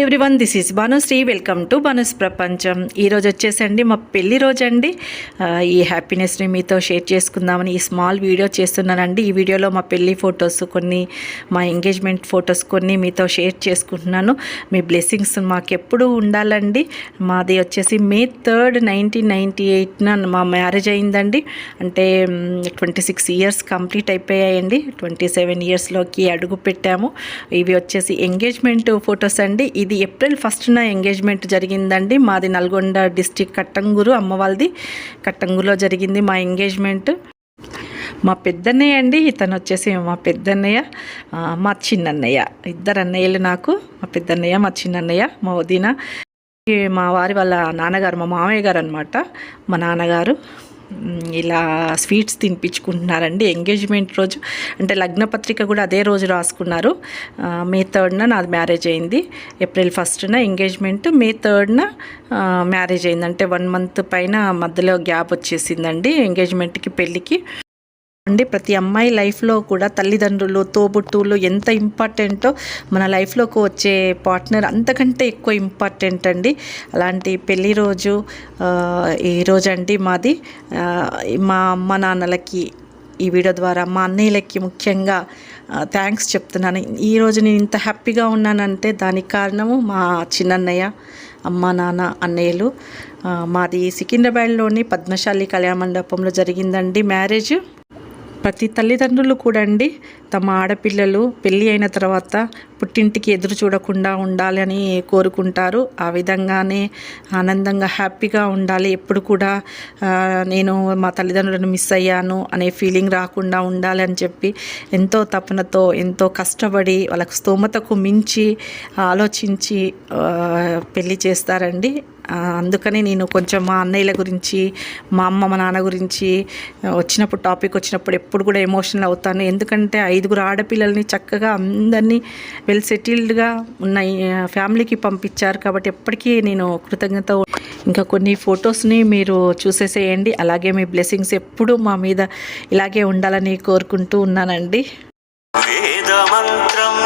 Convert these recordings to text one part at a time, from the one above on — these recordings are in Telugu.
Hi everyone, this is Bhanusri. Welcome to Bhanu's ప్రపంచం. ఈరోజు వచ్చేసండి మా పెళ్లి రోజు అండి. ఈ హ్యాపీనెస్ని మీతో షేర్ చేసుకుందామని ఈ స్మాల్ వీడియో చేస్తున్నానండి. ఈ వీడియోలో మా పెళ్లి ఫొటోస్ కొన్ని, మా ఎంగేజ్మెంట్ ఫొటోస్ కొన్ని మీతో షేర్ చేసుకుంటున్నాను. మీ బ్లెస్సింగ్స్ మాకు ఎప్పుడూ ఉండాలండి. మాది వచ్చేసి May 3rd, 1998 మా మ్యారేజ్ అయిందండి. అంటే 26 ఇయర్స్ కంప్లీట్ అయిపోయాయండి. 27 ఇయర్స్లోకి అడుగు పెట్టాము. ఇవి వచ్చేసి ఎంగేజ్మెంట్ ఫొటోస్ అండి. ఇది April 1st ఎంగేజ్మెంట్ జరిగిందండి. మాది నల్గొండ డిస్టిక్ కట్టంగూరు, అమ్మ వాళ్ళది కట్టంగూరులో జరిగింది మా ఎంగేజ్మెంట్. మా పెద్దన్నయ్య అండి, ఇతను వచ్చేసి మా పెద్దన్నయ్య, మా చిన్నన్నయ్య. ఇద్దరు అన్నయ్యలు నాకు, మా పెద్దన్నయ్య, మా చిన్నన్నయ్య, మా వదిన. మా వారి వాళ్ళ నాన్నగారు, మా మామయ్య గారు అనమాట, మా నాన్నగారు. ఇలా స్వీట్స్ తినిపించుకుంటున్నారండి ఎంగేజ్మెంట్ రోజు. అంటే లగ్నపత్రిక కూడా అదే రోజు రాసుకున్నారు. May 3rd నాది మ్యారేజ్ అయింది. April 1st engagement, May 3rd marriage అయింది. అంటే 1 month పైన మధ్యలో గ్యాప్ వచ్చేసిందండి ఎంగేజ్మెంట్కి, పెళ్ళికి అండి. ప్రతి అమ్మాయి లైఫ్లో కూడా తల్లిదండ్రులు, తోబుట్టువులు ఎంత ఇంపార్టెంటో మన లైఫ్లోకి వచ్చే పార్ట్నర్ అంతకంటే ఎక్కువ ఇంపార్టెంట్ అండి. అలాంటి పెళ్ళి రోజు ఈరోజు అండి మాది. మా అమ్మ నాన్నలకి ఈ వీడియో ద్వారా, మా అన్నయ్యలకి ముఖ్యంగా థ్యాంక్స్ చెప్తున్నాను. ఈరోజు నేను ఇంత హ్యాపీగా ఉన్నానంటే దానికి కారణము మా చిన్నన్నయ్య, అమ్మ నాన్న, అన్నయ్యలు. మాది సికింద్రాబాద్లోని పద్మశాలి కళ్యాణ మండపంలో జరిగిందండి మ్యారేజ్. ప్రతి తల్లిదండ్రులు కూడా అండి తమ ఆడపిల్లలు పెళ్ళి అయిన తర్వాత పుట్టింటికి ఎదురు చూడకుండా ఉండాలని కోరుకుంటారు. ఆ విధంగానే ఆనందంగా హ్యాపీగా ఉండాలి. ఎప్పుడు కూడా నేను మా తల్లిదండ్రులను మిస్ అయ్యాను అనే ఫీలింగ్ రాకుండా ఉండాలి అని చెప్పి ఎంతో తపనతో, ఎంతో కష్టపడి, వాళ్ళకు స్తోమతకు మించి ఆలోచించి పెళ్ళి చేస్తారండి. అందుకని నేను కొంచెం మా అన్నయ్యల గురించి, మా అమ్మ, మా నాన్న గురించి వచ్చినప్పుడు, టాపిక్ వచ్చినప్పుడు ఎప్పుడు కూడా ఎమోషనల్ అవుతాను. ఎందుకంటే 5 ఆడపిల్లల్ని చక్కగా అందరినీ వెల్ సెటిల్డ్గా ఉన్న ఫ్యామిలీకి పంపించారు కాబట్టి ఎప్పటికీ నేను కృతజ్ఞత. ఇంకా కొన్ని ఫొటోస్ని మీరు చూసేసేయండి. అలాగే మీ బ్లెస్సింగ్స్ ఎప్పుడు మా మీద ఇలాగే ఉండాలని కోరుకుంటూ ఉన్నానండి. వేదమంత్రం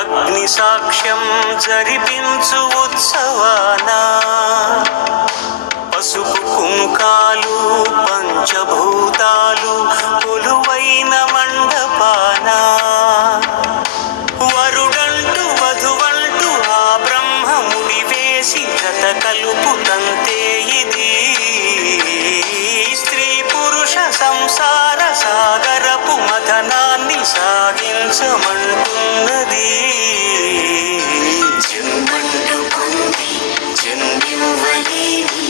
అగ్ని సాక్ష్యం జరిపించు ఉత్సవాన, పసుపు కుంకాలు పంచభూతాలు కొలువైన మండపాన, వరుడంటూ వధువంటూ ఆ బ్రహ్మముడి వేసి జత కలుపు తంతే ఇది. స్త్రీ పురుష సంసార సాగరపు మథనాన్ని సాగించమంటున్నది. జన్మంటూ పొంది జన్మివ్వలేని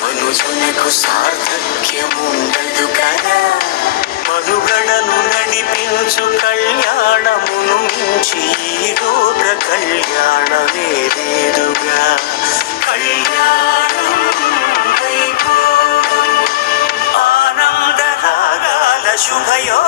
మనుజునకు సార్థక్యముండదు కదా. మనుగడను నడిపించు కళ్యాణమును మించి లోక కళ్యాణమే లేదుగా. కళ్యాణం వైభోగం ఆనంద రాగాల శుభయో